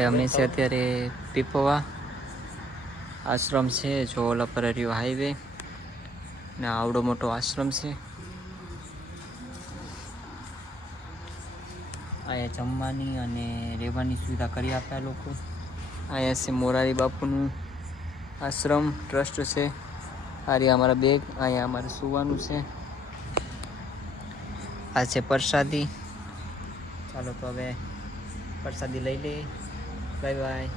અમે છે અત્યારે પીપોવા આશ્રમ છે જો ઓલા પર રહ્યો હાઈવે ને આવડો મોટો આશ્રમ છે. અહીંયા જમવાની અને રહેવાની સુવિધા કરી આપે આ લોકો. અહીંયા છે મોરારી બાપુનું આશ્રમ ટ્રસ્ટ છે. આ રહ્યા અમારા બેગ, અહીંયા અમારે સુવાનું છે. આ છે પ્રસાદી. ચાલો તો હવે પ્રસાદી લઈ લઈએ. Bye bye.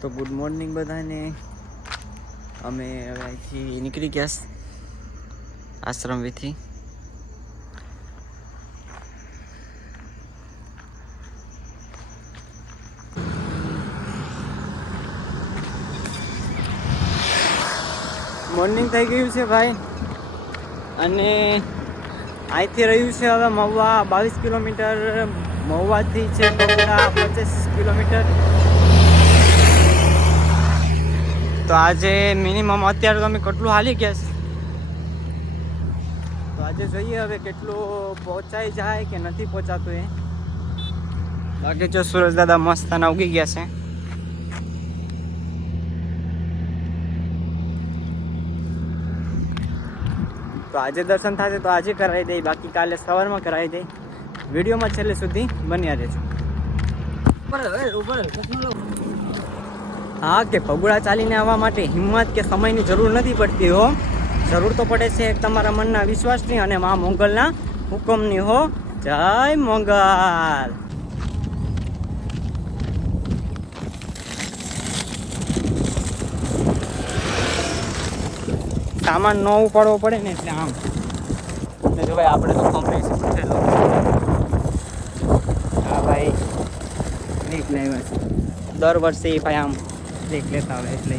તો ગુડ મોર્નિંગ બધાને. અમે હવે અહીંથી નીકળી ગયા આશ્રમથી. મોર્નિંગ થઈ ગયું છે ભાઈ, અને અહીંથી રહ્યું છે હવે મહુવા 22 કિલોમીટર. મહુવાથી છે બગડા 25 કિલોમીટર. તો આજે મિનિમમ અત્યારે તો અમે કેટલું હાલી ગયા છે. તો આજે જોઈએ હવે કેટલું પહોંચાઈ જાય કે નથી પહોંચાતું એ. બાકી જો સુરજ દાદા મસ્તાના ઉગી ગયા છે. તો આજે દર્શન થશે તો આજે કરાવી દઈ, બાકી કાલે સવારમાં કરાવી દઈ. વિડીયોમાં છેલ્લે સુધી બન્યા રહેજો. હા, કે પગુડા ચાલીને આવવા માટે હિંમત કે સમયની જરૂર નથી પડતી હો. જરૂર તો પડે છે તમારા મનના વિશ્વાસની અને મા મોંગલના હુકમની હો. જય મોંગલ. સામાન ન ઉપાડવો પડે ને એટલે આમ. જો ભાઈ આપણે તો કોમ્પ્રેશન થયેલો. હા ભાઈ, લીક લાવ્યા છે. દર વર્ષે ભાઈ આમ લીક લેતા આવે એટલે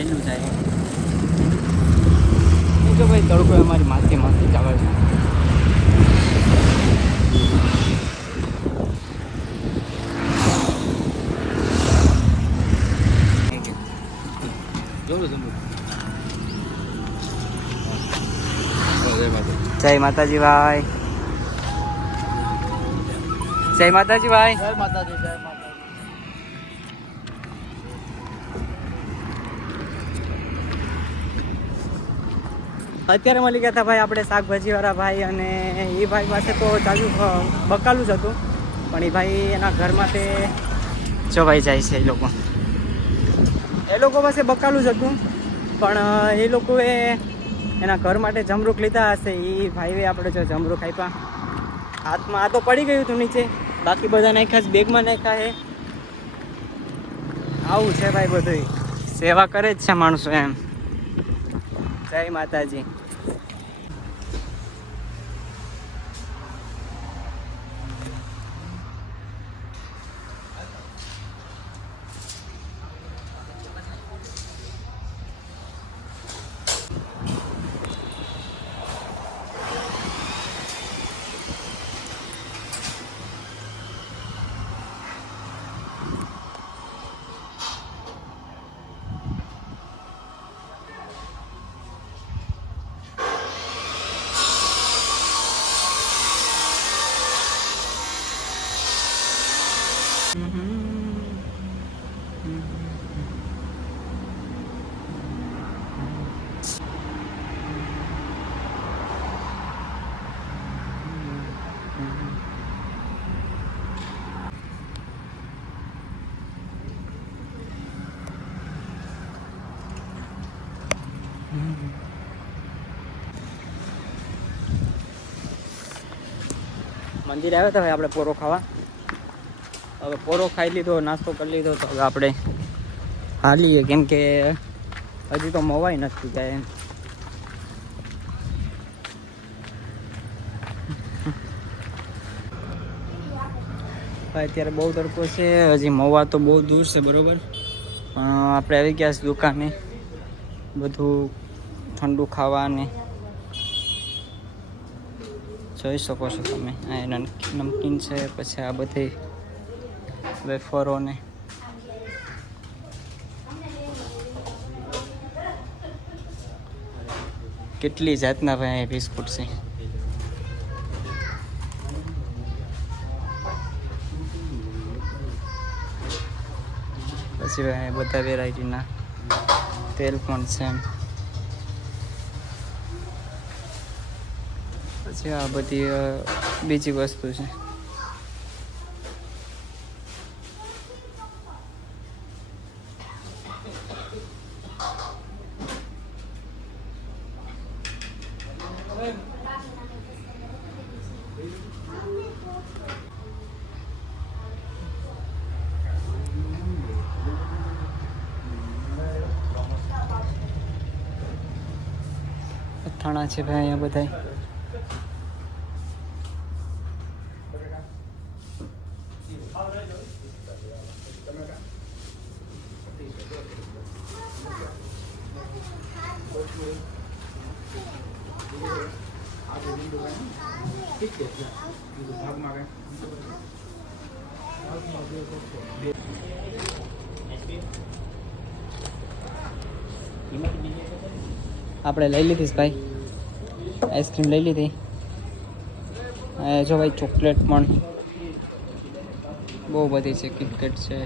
એનું જાય. જો ભાઈ તડકો અમારી માથે ચાલે છે. જય માતાજી ભાઈ. જય માતાજી ભાઈ. જય માતાજી. જય માતાજી. અત્યારે મળી ગયા હતા ભાઈ આપણે શાકભાજી વાળા ભાઈ, અને એ ભાઈ પાસે તો ચાલુ બકાલું જ હતું, પણ એ ભાઈ એના ઘર માટે જો ભાઈ જાય છે. એ લોકો પાસે બકાલું જ હતું, પણ એ લોકોએ એના ઘર માટે જમરૂખ લીધા હશે. એ ભાઈએ આપણે જો જમરૂખ આપ્યા હાથમાં. આ તો પડી ગયું હતું નીચે, બાકી બધા નાખ્યા જ બેગમાં નાખ્યા છે. આવું છે ભાઈ, બધું સેવા કરે જ છે માણસો એમ. જય માતાજી. મંદિર આવ્યા હતા ભાઈ આપણે પોરો ખાવા. હવે પોરો ખાઈ લીધો, નાસ્તો કરી લીધો, તો હવે આપણે હાલીએ, કેમ કે હજી તો મવાઈ નથી જાય એમ. અત્યારે બહુ તડકો છે, હજી મવા તો બહુ દૂર છે બરોબર. આપણે આવી ગયા છે દુકાને બધું ઠંડુ ખાવાને. જોઈ શકો છો તમે, આ નમકીન છે, પછી આ બધી વેફરો ને કેટલી જાતના ભાઈ અહીંયા બિસ્કુટ છે. પછી ભાઈ બધા વેરાયટીના તેલ પણ છે. પછી આ બધી બીજી વસ્તુ છે. અથાણા છે ભાઈ અહીંયા બધા. આપણે લઈ લીધી ભાઈ, આઈસ્ક્રીમ લઈ લીધી. જો ભાઈ ચોકલેટ પણ બહુ બધી છે. કિટકેટ છે,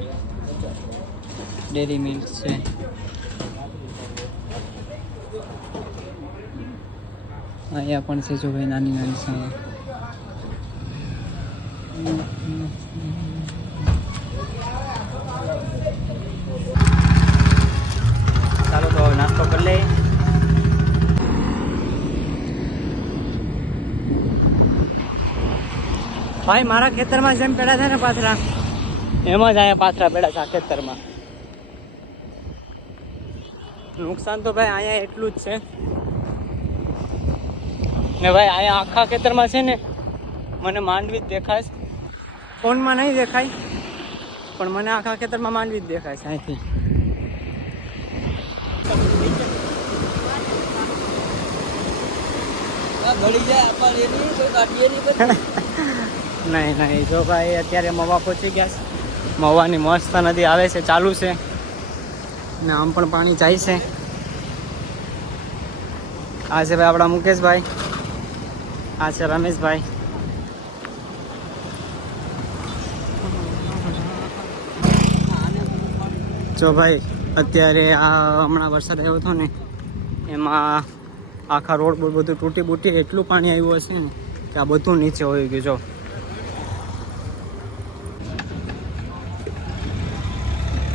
ડેરી મિલ્ક છે. અહીંયા પણ છે જો ભાઈ નાની નાની છે. ચાલો તો નાસ્તો કરી લઈએ. ભાઈ મારા ખેતરમાં જેમ પેડા છે ને પાથરા, એમાં જ અહીંયા પાથરા પેડા છે આ ખેતરમાં. નુકસાન તો ભાઈ અહીંયા એટલું જ છે ને ભાઈ. અહીંયા આખા ખેતરમાં છે ને મને માંડવી જ દેખાય છે. ફોનમાં નહીં દેખાય પણ મને આખા ખેતરમાં માંડવી જ દેખાય છે અહીંથી. નહીં નહીં જો ભાઈ અત્યારે મવા પહોંચી ગયા છે. મવાની મસ્ત નદી આવે છે, ચાલુ છે ને આમ પણ પાણી જાય છે. આ છે ભાઈ આપણા મુકેશભાઈ, આ છે રમેશભાઈ. જો ભાઈ અત્યારે આ હમણાં વરસાદ આવ્યો હતો ને એમાં આખા રોડ બોડ બધું તૂટી બૂટી એટલું પાણી આવ્યું હશે ને કે આ બધું નીચે હોઈ ગયું. જો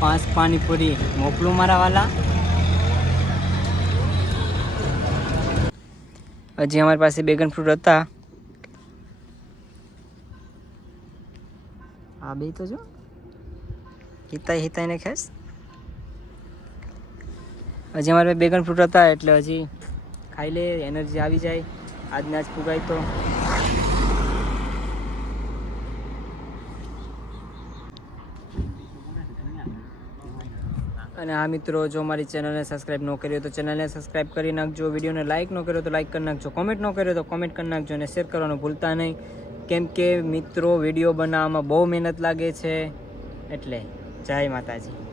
પાંચ પાણીપુરી મોકલું મારા વાલા. હજી અમારી પાસે બેગન ફ્રૂટ હતા. આ બે તો જો હિતાઈને ખેસ. હજી અમારે બેગન ફ્રૂટ હતા એટલે હજી ખાઈ લે, એનર્જી આવી જાય. આજના જ ફૂગાય તો. અને હા મિત્રો, જો મારી ચેનલને સબસ્ક્રાઈબ ન કર્યો તો ચેનલને સબસ્ક્રાઈબ કરી નાખજો. વિડીયોને લાઇક ન કર્યો તો લાઇક કરી નાખજો. કોમેન્ટ ન કર્યો તો કોમેન્ટ કરી નાખજો. અને શેર કરવાનું ભૂલતા નહીં, કેમ કે મિત્રો વિડીયો બનાવવામાં બહુ મહેનત લાગે છે. એટલે જય માતાજી.